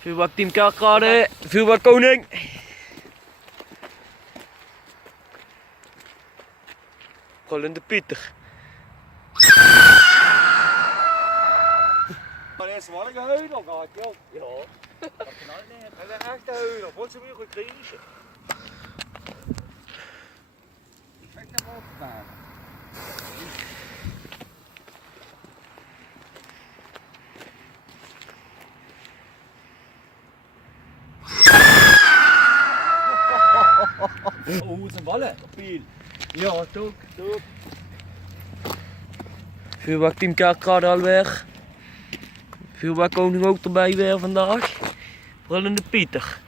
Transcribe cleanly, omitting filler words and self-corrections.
Vuurbak team Kerkrade, vuurbak koning. Rollende Pieter. Maar eerst wel een heuvel gehad, joh. Ja. Dat kan ook niet. Dat is een echte heuvel. Wat ze weer gekregen. Ik ga naar boven gaan. Oh, het is een ballen. Piel. Ja, toch. Vuurbak team Kerkrade alweer. Vuurbak koning ook erbij weer vandaag. Rollende Pieter.